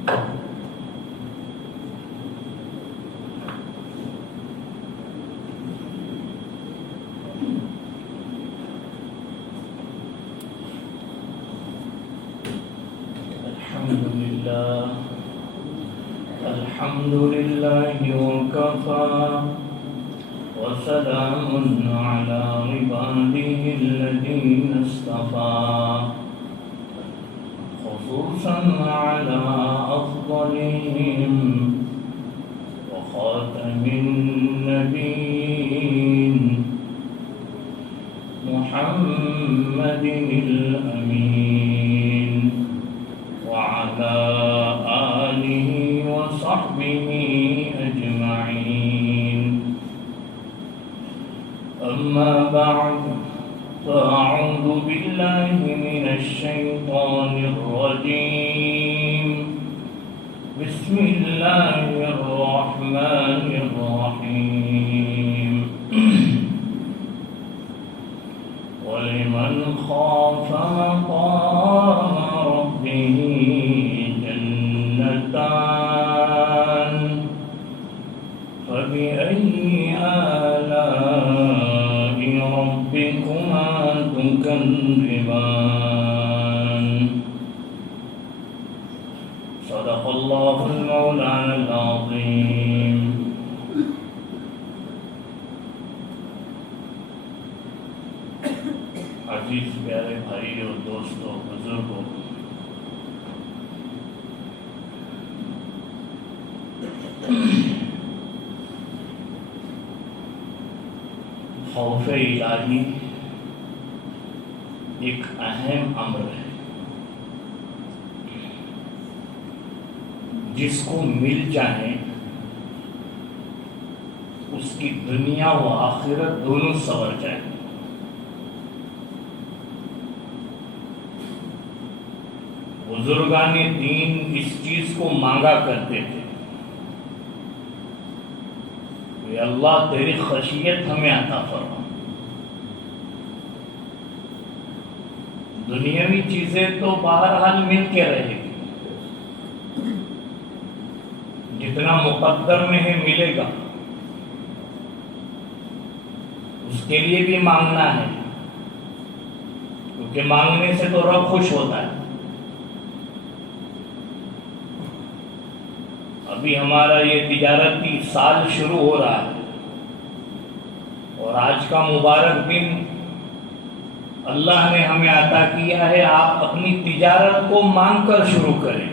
الحمد لله وكفى وسلام على عباده الذين اصطفى خصوصا على أفضلهم وخاتم النبيين محمد الأمين وعلى آله وصحبه أجمعين. أما بعد فأعوذ بالله من الشيطان الرجيم. بسم الله الرحمن الرحيم. ولمن خاف مقام ربه جنتان فبأي آلاء ربكما تكذبان. صدق الله المولانا العظيم. عزیز پیارے بھائی اور دوستوں، بزرگوں، خوف الہی ایک اہم امر ہے جس کو مل جائے اس کی دنیا و آخرت دونوں سنور جائیں. بزرگان دین اس چیز کو مانگا کرتے تھے کہ اللہ تیری خشیت ہمیں عطا فرما. دنیاوی چیزیں تو بہرحال مل کے رہے گی، جتنا مقدر میں ہے ملے گا، اس کے لیے بھی مانگنا ہے، کیونکہ مانگنے سے تو رب خوش ہوتا ہے. ابھی ہمارا یہ تجارتی سال شروع ہو رہا ہے اور آج کا مبارک دن اللہ نے ہمیں عطا کیا ہے. آپ اپنی تجارت کو مانگ کر شروع کریں.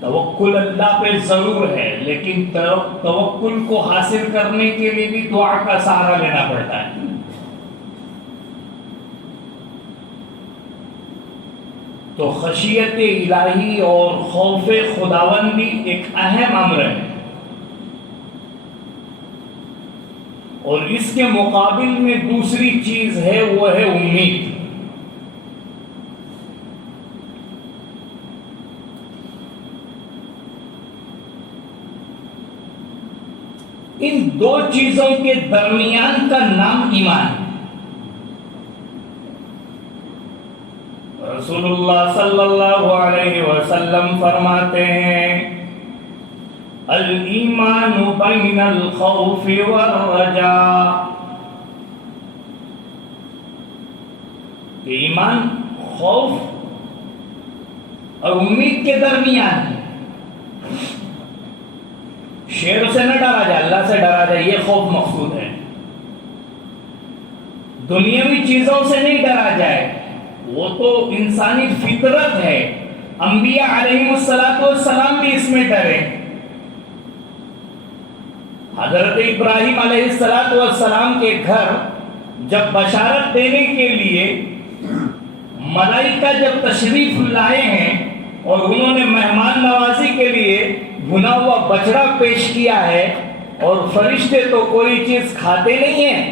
توکل اللہ پہ ضرور ہے، لیکن توکل کو حاصل کرنے کے لیے بھی دعا کا سہارا لینا پڑتا ہے. تو خشیت الہی اور خوف خداوندی ایک اہم امر ہے، اور اس کے مقابل میں دوسری چیز ہے، وہ ہے امید. ان دو چیزوں کے درمیان کا نام ایمان ہے. رسول اللہ صلی اللہ علیہ وسلم فرماتے ہیں الایمان بین الخوف والرجاء، کہ ایمان خوف اور امید کے درمیان ہے. شیر سے نہ ڈرا جائے، اللہ سے ڈرا جائے، یہ خوف مقصود ہے. دنیاوی چیزوں سے نہیں ڈرا جائے، وہ تو انسانی فطرت ہے. انبیاء علیہ السلام بھی اس میں ڈرے. حضرت ابراہیم علیہ السلام کے گھر جب بشارت دینے کے لیے ملائکہ جب تشریف لائے ہیں اور انہوں نے مہمان نوازی کے لیے بھنا ہوا بچڑا پیش کیا ہے، اور فرشتے تو کوئی چیز کھاتے نہیں ہیں،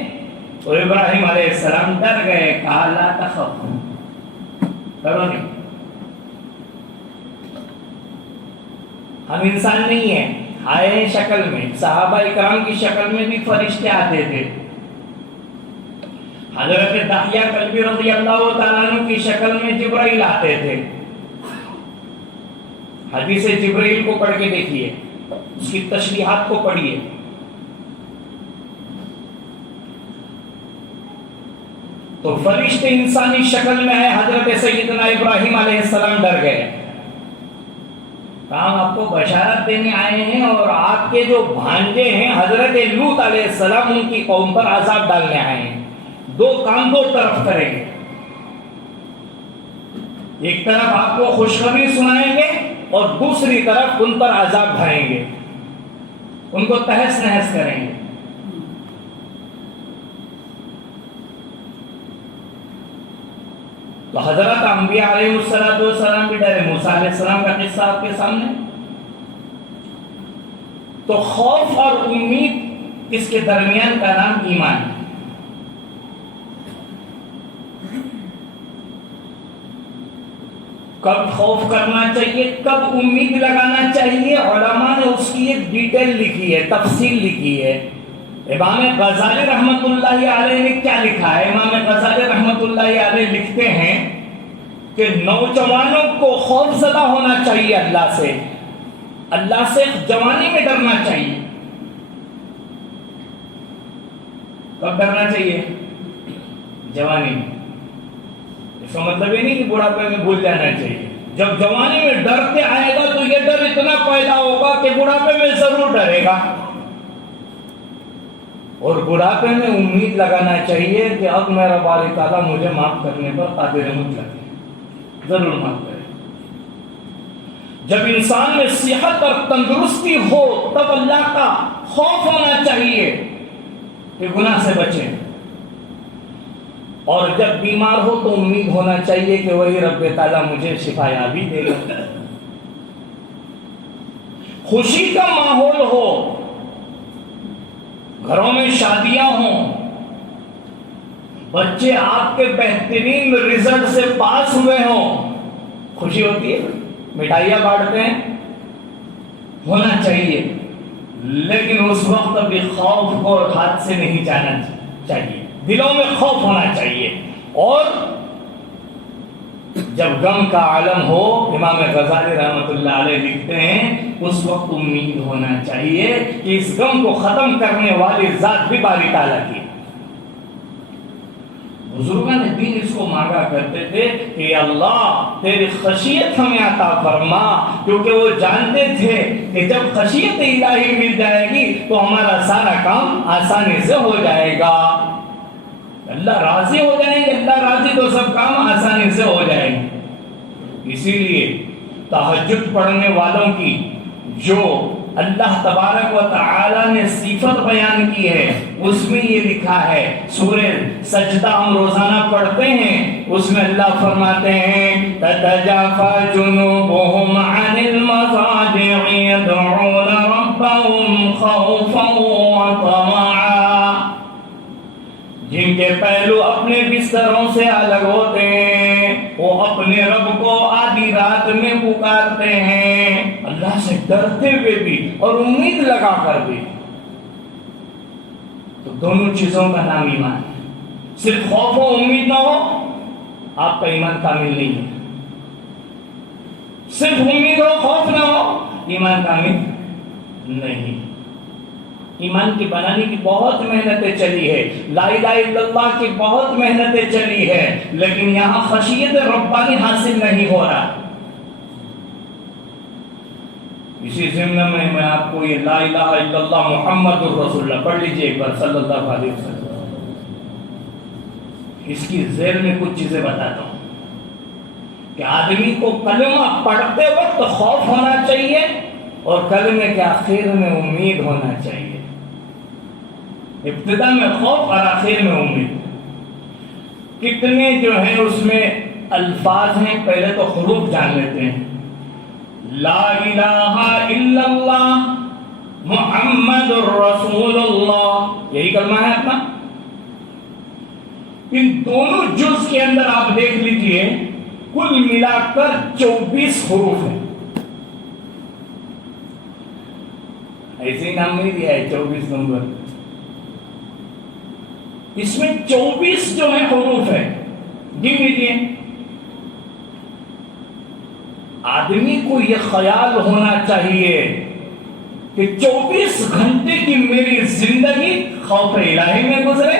تو ابراہیم علیہ السلام ڈر گئے، کہا لا تخف، ڈرو نہیں. ہم انسان نہیں ہیں، آئے ہیں شکل میں. صحابہ اکرام کی شکل میں بھی فرشتے آتے تھے. حضرت دحیہ کلبی رضی اللہ تعالیٰ عنہ کی شکل میں جبرائیل آتے تھے. حدیث جبرائیل کو پڑھ کے دیکھیے، اس کی تشریحات کو پڑھیے. تو فرشتے انسانی شکل میں ہے. حضرت سیدنا ابراہیم علیہ السلام ڈر گئے. کہا آپ کو بشارت دینے آئے ہیں اور آپ کے جو بھانجے ہیں حضرت لوط علیہ السلام ان کی قوم پر عذاب ڈالنے آئے ہیں. دو کام دو طرف کریں گے. ایک طرف آپ کو خوشخبری سنائیں گے اور دوسری طرف ان پر عذاب ڈھائیں گے، ان کو تہس نہس کریں گے. تو حضرت انبیاء علیہ السلام بھی ڈرے. موسیٰ علیہ السلام کا قصہ آپ کے سامنے. تو خوف اور امید اس کے درمیان کا نام ایمان ہے. کب خوف کرنا چاہیے، کب امید لگانا چاہیے، علماء نے اس کی ایک ڈیٹیل لکھی ہے، تفصیل لکھی ہے. امام غزالی رحمت اللہ علیہ نے کیا لکھا ہے؟ امام غزالی رحمت اللہ علیہ لکھتے ہیں کہ نوجوانوں کو خوف زدہ ہونا چاہیے اللہ سے جوانی میں ڈرنا چاہیے. کب ڈرنا چاہیے؟ جوانی میں. اس کا مطلب یہ نہیں کہ بڑھاپے میں بھول جانا چاہیے. جب جوانی میں ڈرتے آئے گا تو یہ ڈر اتنا پیدا ہوگا کہ بڑھاپے میں ضرور ڈرے گا. اور بڑھاپے میں امید لگانا چاہیے کہ اب میرا باری تعالیٰ مجھے معاف کرنے پر قادر مطلق ہے، ضرور معاف کرے. جب انسان میں صحت اور تندرستی ہو تب اللہ کا خوف ہونا چاہیے کہ گناہ سے بچیں. اور جب بیمار ہو تو امید ہونا چاہیے کہ وہی رب تعالیٰ مجھے شفا یابی دے گا. خوشی کا ماحول ہو، گھروں میں شادیاں ہوں، بچے آپ کے بہترین رزلٹ سے پاس ہوئے ہوں، خوشی ہوتی ہے، مٹھائیاں بانٹتے ہیں، ہونا چاہیے. لیکن اس وقت بھی خوف کو ہاتھ سے نہیں جانا چاہیے، دلوں میں خوف ہونا چاہیے. اور جب غم کا عالم ہو، امام غزالی رحمت اللہ علیہ لکھتے ہیں، اس وقت امید ہونا چاہیے کہ اس غم کو ختم کرنے والی ذات بھی باری تعالیٰ کی. بزرگان دین اس کو مانگا کرتے تھے کہ اللہ تیری خشیت ہمیں عطا فرما، کیونکہ وہ جانتے تھے کہ جب خشیت الہی مل جائے گی تو ہمارا سارا کام آسانی سے ہو جائے گا. اللہ راضی ہو جائیں گے، اللہ راضی تو سب کام آسانی سے ہو جائیں گے. اسی لیے تہجد پڑھنے والوں کی جو اللہ تبارک و تعالی نے صفت بیان کی ہے اس میں یہ لکھا ہے. سورہ سجدہ ہم روزانہ پڑھتے ہیں، اس میں اللہ فرماتے ہیں تتجافى جنوبهم عن المضاجع يدعون ربهم خوفا وطمعا. جن کے پہلو اپنے بستروں سے الگ ہوتے ہیں وہ اپنے رب کو آدھی رات میں پکارتے ہیں، اللہ سے ڈرتے ہوئے بھی اور امید لگا کر بھی. تو دونوں چیزوں کا نام ایمان ہے. صرف خوف و امید نہ ہو آپ کا ایمان کامل نہیں ہے. صرف امید ہو خوف نہ ہو ایمان کامل نہیں. ایمان کی بنانے کی بہت محنتیں چلی ہے، لا الہ الا اللہ کی بہت محنتیں چلی ہے، لیکن یہاں خشیت ربانی حاصل نہیں ہو رہا. اسی ضمن میں آپ کو یہ لا الہ الا اللہ محمد الرسول اللہ پڑھ لیجئے ایک بار صلی اللہ علیہ وسلم. اس کی ذیل میں کچھ چیزیں بتاتا ہوں کہ آدمی کو کلمہ پڑھتے وقت خوف ہونا چاہیے اور کلمے کے آخر میں امید ہونا چاہیے. ابتدا میں خوف اور آخر میں امید. کتنے جو ہیں اس میں الفاظ ہیں، پہلے تو حروف جان لیتے ہیں. لا الہ الا اللہ محمد الرسول اللہ، یہی کلمہ ہے اپنا. ان دونوں جز کے اندر آپ دیکھ لیجئے کل ملا کر 24 حروف ہیں. ایسے ہی نام نہیں دیا ہے 24 نمبر، اس میں 24 جو ہے حروف ہے. گن لیجیے آدمی کو یہ خیال ہونا چاہیے کہ 24 گھنٹے کی میری زندگی خوف الہی میں گزرے،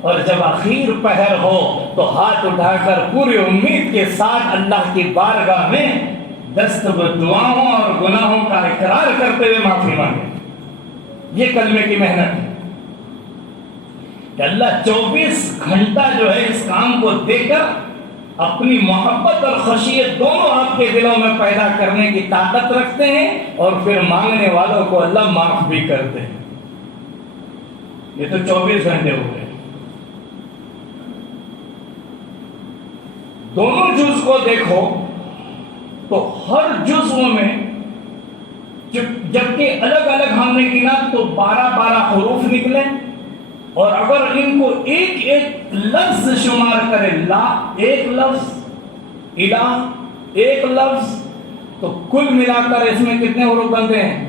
اور جب آخر پہر ہو تو ہاتھ اٹھا کر پوری امید کے ساتھ اللہ کی بارگاہ میں دست دعاؤں اور گناہوں کا اقرار کرتے ہوئے معافی مانگے۔ یہ کلمے کی محنت ہے کہ اللہ 24 گھنٹہ جو ہے اس کام کو دے کر اپنی محبت اور خشیت دونوں آپ کے دلوں میں پیدا کرنے کی طاقت رکھتے ہیں، اور پھر مانگنے والوں کو اللہ معاف بھی کرتے ہیں۔ یہ تو 24 گھنٹے ہو گئے۔ دونوں جز کو دیکھو تو ہر جزو میں جبکہ الگ الگ ہم نے گنا تو 12 حروف نکلے، اور اگر ان کو ایک ایک لفظ شمار کرے، لا ایک لفظ، الہ ایک لفظ، تو کل ملا کر اس میں کتنے حروف بنتے ہیں؟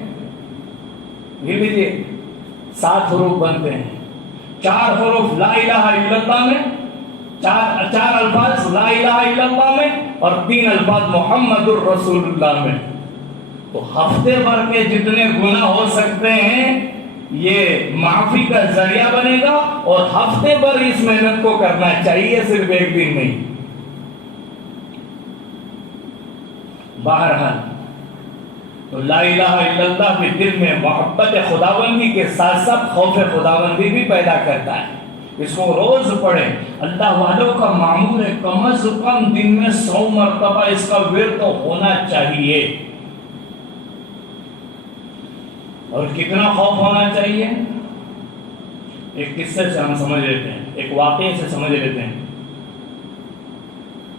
یہ لیجیے 7 حروف بنتے ہیں۔ 4 حروف لا الہ الا اللہ میں، چار الفاظ لا الہ الا اللہ میں، اور 3 الفاظ محمد الرسول اللہ میں۔ تو ہفتے بھر کے جتنے گناہ ہو سکتے ہیں یہ معافی کا ذریعہ بنے گا، اور ہفتے بھر اس محنت کو کرنا چاہیے، صرف ایک دن نہیں۔ بہرحال تو لا الہ الا اللہ بھی دل میں محبت خداوندی کے ساتھ ساتھ خوف خداوندی بھی پیدا کرتا ہے۔ اس کو روز پڑھیں۔ اللہ والوں کا معمول ہے کم از کم دن میں 100 مرتبہ اس کا ورد ہونا چاہیے۔ اور کتنا خوف ہونا چاہیے؟ ایک قصے سے ہم سمجھ لیتے ہیں، ایک واقعے سے سمجھ لیتے ہیں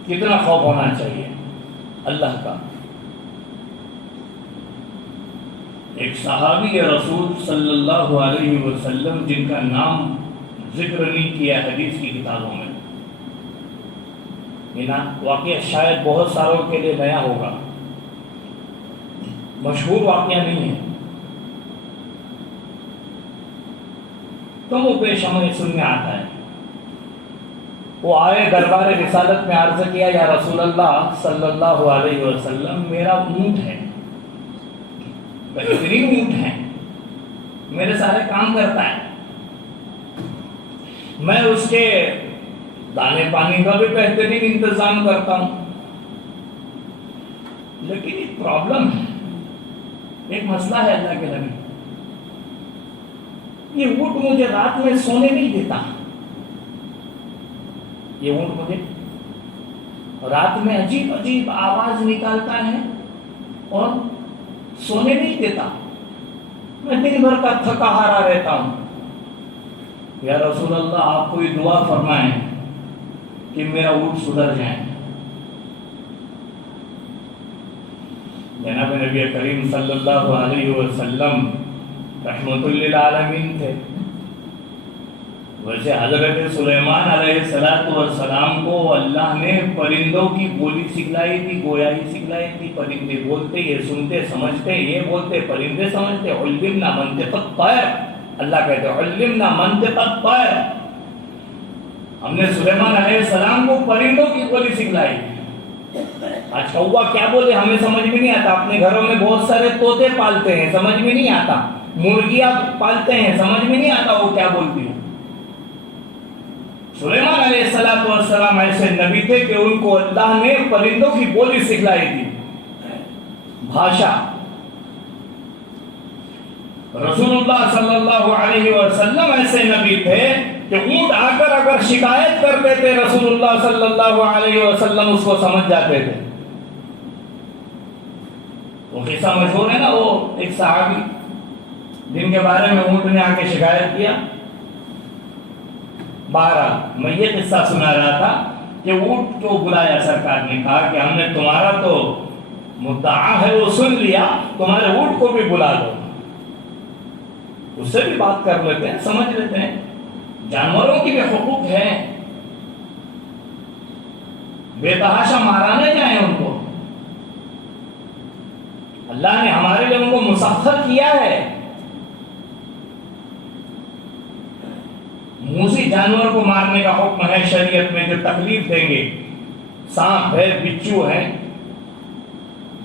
کتنا خوف ہونا چاہیے اللہ کا۔ ایک صحابی رسول صلی اللہ علیہ وسلم جن کا نام ذکر نہیں کیا حدیث کی کتابوں میں، یہ واقعہ شاید بہت ساروں کے لیے نیا ہوگا، مشہور واقعہ نہیں ہے، کم و بیش ہمیں سننے آتا ہے۔ وہ آئے دربار رسالت میں عرض کیا، یا رسول اللہ صلی اللہ علیہ وسلم، میرا اونٹ ہے، بہترین اونٹ ہے، میرے سارے کام کرتا ہے، میں اس کے دانے پانی کا بھی بہترین انتظام کرتا ہوں، لیکن ایک پرابلم ہے، ایک مسئلہ ہے اللہ کے نبی، یہ اونٹ مجھے رات میں سونے نہیں دیتا، یہ اونٹ مجھے رات میں عجیب عجیب آواز نکالتا ہے اور سونے نہیں دیتا، میں دن بھر کا تھکا ہارا رہتا ہوں۔ یا رسول اللہ، آپ کوئی دعا فرمائیں کہ میرا اونٹ سدھر جائے۔ جناب نبی کریم صلی اللہ علیہ وسلم رحمت للعالمین تھے۔ ویسے حضرت سلیمان علیہ السلام کو اللہ نے پرندوں کی بولی سکھلائی تھی، گویائی سکھلائی تھی، پرندے بولتے یہ سنتے سمجھتے، یہ بولتے پرندے سمجھتے۔ علمنا منطق الطیر، اللہ کہتے ہیں علمنا منطق الطیر، ہم نے سلیمان علیہ السلام کو پرندوں کی بولی سکھلائی۔ آج کوا کیا بولے ہمیں سمجھ میں نہیں آتا، اپنے گھروں میں بہت سارے طوطے پالتے ہیں، سمجھ میں نہیں آتا، مرغیاں پالتے ہیں، سمجھ میں نہیں آتا وہ کیا بولتی ہے۔ سلیمان علیہ السلام ایسے نبی تھے کہ ان کو اللہ نے پرندوں کی بولی سکھلائی تھی، بھاشا۔ رسول اللہ صلی اللہ علیہ وسلم ایسے نبی تھے کہ اونٹ آ کر اگر شکایت کرتے تھے رسول اللہ صلی اللہ علیہ وسلم اس کو سمجھ جاتے تھے۔ وہ قصہ مشہور ہے نا، وہ ایک صحابی جن کے بارے میں اونٹ نے آ کے شکایت کیا۔ بہرحال میں یہ قصہ سنا رہا تھا کہ اونٹ کو بلایا سرکار نے، کہا کہ ہم نے تمہارا تو مدعا ہے وہ سن لیا، تمہارے اونٹ کو بھی بلا دو، اس سے بھی بات کر لیتے ہیں، سمجھ لیتے ہیں۔ جانوروں کی بھی حقوق ہے، بے تحاشا مارا نہ جائیں ان کو، اللہ نے ہمارے لیے ان کو مسخر کیا ہے۔ موذی جانور کو مارنے کا حکم ہے شریعت میں، جو تکلیف دیں گے، سانپ ہے، بچھو ہے،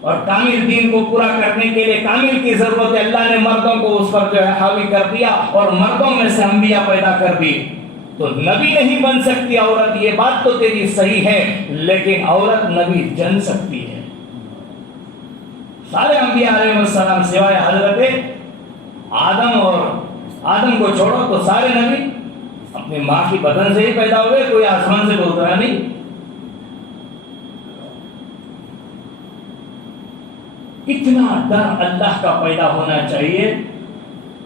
اور کامل دین کو پورا کرنے کے لیے کامل کی ضرورت ہے. اللہ نے مردوں کو اس پر جو ہے حاوی کر دیا اور مردوں میں سے انبیاء پیدا کر دی. تو نبی نہیں بن سکتی عورت، یہ بات تو تیری صحیح ہے، لیکن عورت نبی جن سکتی ہے. سارے انبیاء علیہ السلام سوائے حضرت آدم، اور آدم کو چھوڑو تو سارے نبی اپنی ماں کی بدن سے ہی پیدا ہوئے، کوئی آسمان سے تو اترا نہیں. اتنا ڈر اللہ کا پیدا ہونا چاہیے.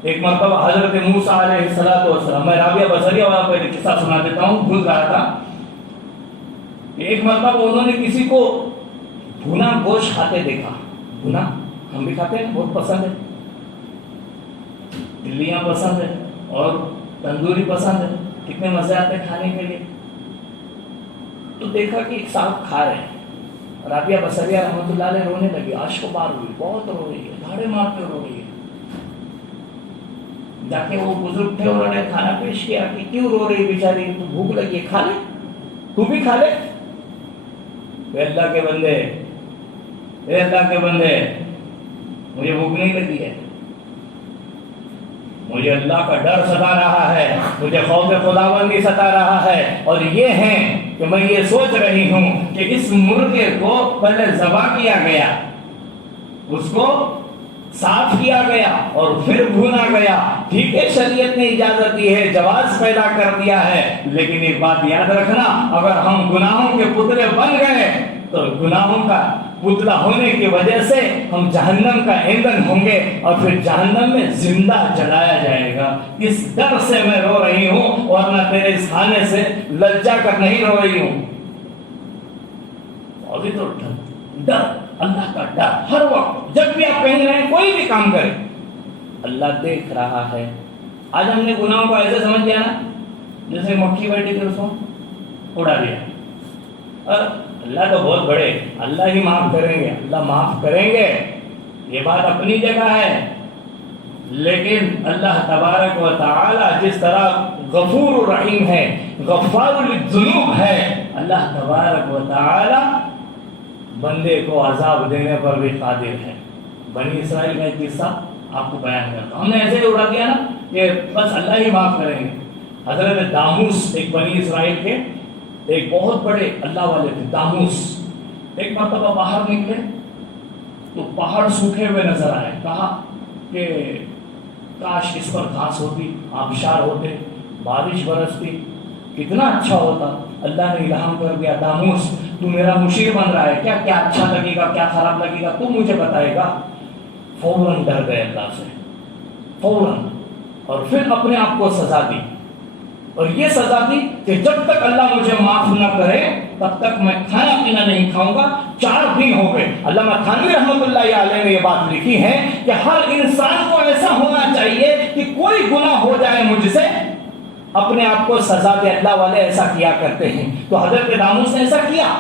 ایک مرتبہ حضرت موسیٰ علیہ السلام، میں رابعہ بصریہ والا پہلے قصہ سنا دیتا ہوں، بھول رہا تھا. ایک مرتبہ انہوں نے کسی کو بھونا گوشت کھاتے دیکھا. بھونا ہم بھی کھاتے ہیں، بہت پسند ہے، بلیاں پسند ہے اور تندوری پسند ہے، کتنے مزے آتے ہیں کھانے کے لیے. تو دیکھا کہ ایک صاحب کھا رہے ہیں. رابعہ بصریہ رحمۃ اللہ علیہ رونے لگی، عاشق بار ہوئی، بہت رو رہی ہے، دھاڑے مار کے رو رہی ہے. جا کے وہ بزرگ تھے، انہوں نے کھانا پیش کیا کہ کیوں رو رہی بیچاری، تو بھوک لگی ہے، کھا لے، تو بھی کھا لے. اے اللہ کے بندے، اے اللہ کے بندے، مجھے بھوک نہیں لگی ہے، مجھے اللہ کا ڈر ستا رہا ہے، مجھے خوف خداوندی ستا رہا ہے، اور یہ ہے کہ میں یہ سوچ رہی ہوں کہ اس مرغے کو پہلے ذبح کیا گیا، اس کو صاف کیا گیا اور پھر بھونا گیا. ٹھیک ہے، شریعت نے اجازت دی ہے، جواز پیدا کر دیا ہے، لیکن ایک بات یاد رکھنا، اگر ہم گناہوں کے پتلے بن گئے تو گناہوں کا پتلا ہونے کی وجہ سے ہم جہنم کا ایندھن ہوں گے اور پھر جہنم میں زندہ جلایا جائے گا. اس ڈر سے میں رو رہی ہوں، ورنہ تیرے اس کھانے سے لجا کر نہیں رو رہی ہوں. ابھی تو ڈر، اللہ کا ڈر ہر وقت، جب بھی آپ کہیں رہیں، کوئی بھی کام کریں، اللہ دیکھ رہا ہے. آج ہم نے گناہوں کو ایسے سمجھ لیا نا جیسے مکھی بیٹھی تھی، اس کو اڑا دیا. اور اللہ تو بہت بڑے، اللہ ہی معاف کریں گے، اللہ معاف کریں گے، یہ بات اپنی جگہ ہے. لیکن اللہ تبارک و تعالی جس طرح غفور الرحیم ہے، غفار للذنوب ہے، اللہ تبارک و تعالی بندے کو عذاب دینے پر بھی قادر ہے. بنی اسرائیل کا ایک قصہ آپ کو بیان کرتا ہوں. ہم نے ایسے ہی اڑا دیا نا کہ بس اللہ ہی معاف کریں گے. حضرت داموس ایک بنی اسرائیل کے ایک بہت بڑے اللہ والے تھے. داموس ایک مرتبہ باہر نکلے تو پہاڑ سوکھے ہوئے نظر آئے. کہا کہ کاش اس پر گھاس ہوتی، آبشار ہوتے، بارش برستی، کتنا اچھا ہوتا. اللہ نے الہام کر دیا، داموس تو میرا مشیر بن رہا ہے کیا، کیا اچھا لگے گا کیا خراب لگے گا تو مجھے بتائے گا. فوراً ڈر گئے اللہ سے، فوراً، اور پھر اپنے آپ کو سزا دی. اور یہ سزا دی کہ جب تک اللہ مجھے معاف نہ کرے تب تک میں کھانا پینا نہیں کھاؤں گا. 4 دن ہو گئے. علامہ تھانوی رحمۃ اللہ علیہ نے یہ بات لکھی ہے کہ ہر انسان کو ایسا ہونا چاہیے کہ کوئی گناہ ہو جائے مجھ سے، اپنے آپ کو سزا دے. اللہ والے ایسا کیا کرتے ہیں. تو حضرت داموس نے ایسا کیا،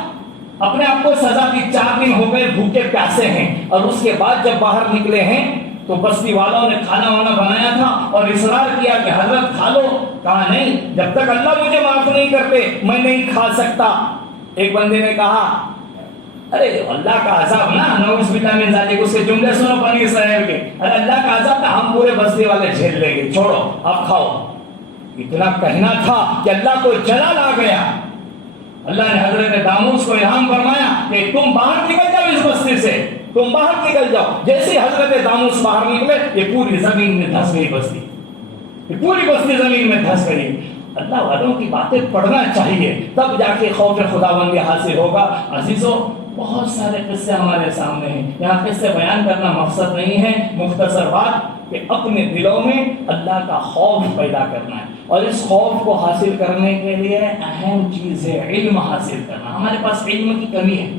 اپنے آپ کو سزا دی. 4 دن ہو گئے، بھوکے پیاسے ہیں، اور اس کے بعد جب باہر نکلے ہیں تو بستی والوں نے کھانا وانا بنایا تھا اور اصرار کیا کہ حضرت کھا لو. کہا نہیں، جب تک اللہ مجھے معاف نہیں کرتے میں نہیں کھا سکتا. ایک بندے نے کہا ارے اللہ کا عذاب نا، نعوذ باللہ من ذالک، اس کے جملے سنو بنی اسرائیل کے، ارے اللہ کا عذاب تو ہم پورے بستی والے جھیل لیں گے، چھوڑو آپ کھاؤ. اتنا کہنا تھا کہ اللہ کو جلال آ گیا. اللہ نے حضرت داموس کو الہام فرمایا کہ تم باہر نکل جاؤ اس بستی سے، تم باہر نکل جاؤ. جیسے حضرت داموس باہر نکلے یہ پوری زمین میں دھس گئی بستی، یہ پوری بستی زمین میں دھس گئی. اللہ والوں کی باتیں پڑھنا چاہیے، تب جا کے خوف خداوندی حاصل ہوگا. عزیزوں، بہت سارے قصے ہمارے سامنے ہیں، یہاں قصے بیان کرنا مقصد نہیں ہے. مختصر بات کہ اپنے دلوں میں اللہ کا خوف پیدا کرنا ہے، اور اس خوف کو حاصل کرنے کے لیے اہم چیز ہے علم حاصل کرنا. ہمارے پاس علم کی کمی ہے،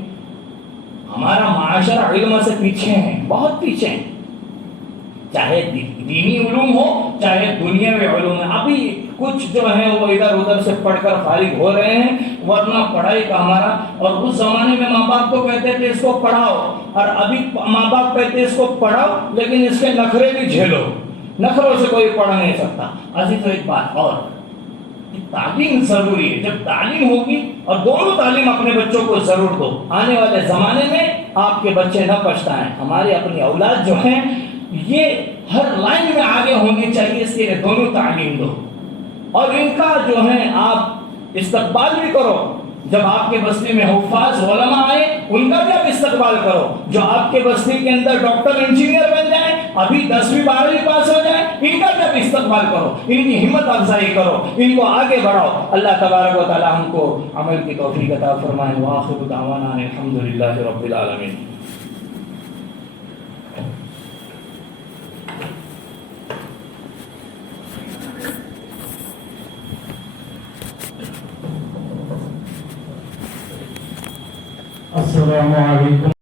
ہمارا معاشرہ علم سے پیچھے ہے، بہت پیچھے ہے. چاہے دینی علوم ہو چاہے دنیاوی علوم. ابھی کچھ جو ہیں وہ ادھر ادھر سے پڑھ کر فارغ ہو رہے ہیں، ورنہ پڑھائی کا ہمارا، اور اس زمانے میں ماں باپ کو کہتے تھے اس کو پڑھاؤ، اور ابھی ماں باپ کہتے اس کو پڑھاؤ لیکن اس کے نخرے بھی جھیلو. نخروں سے کوئی پڑھ نہیں سکتا. عزیزو ایک بات اور، کہ تعلیم ضروری ہے. جب تعلیم ہوگی اور دونوں تعلیم اپنے بچوں کو ضرور دو, آنے والے زمانے میں آپ کے بچے نہ پچھتائیں. ہمارے اپنی اولاد جو ہیں یہ ہر لائن میں آگے ہونی چاہیے, اس لیے دونوں تعلیم دو اور ان کا جو ہے آپ استقبال بھی کرو. جب آپ کے بستی میں حفاظ علماء آئے ان کا بھی آپ استقبال کرو. جو آپ کے بستی کے اندر ڈاکٹر انجینئر بن جائیں, ابھی 10ویں 12ویں پاس ہو جائیں, ان کا بھی آپ استقبال کرو, ان کی ہمت افزائی کرو, ان کو آگے بڑھاؤ. اللہ تبارک و تعالی ہم کو عمل کی توفیق عطا فرمائے. وآخر دعوانا الحمدللہ رب العالمین. السلام علیکم.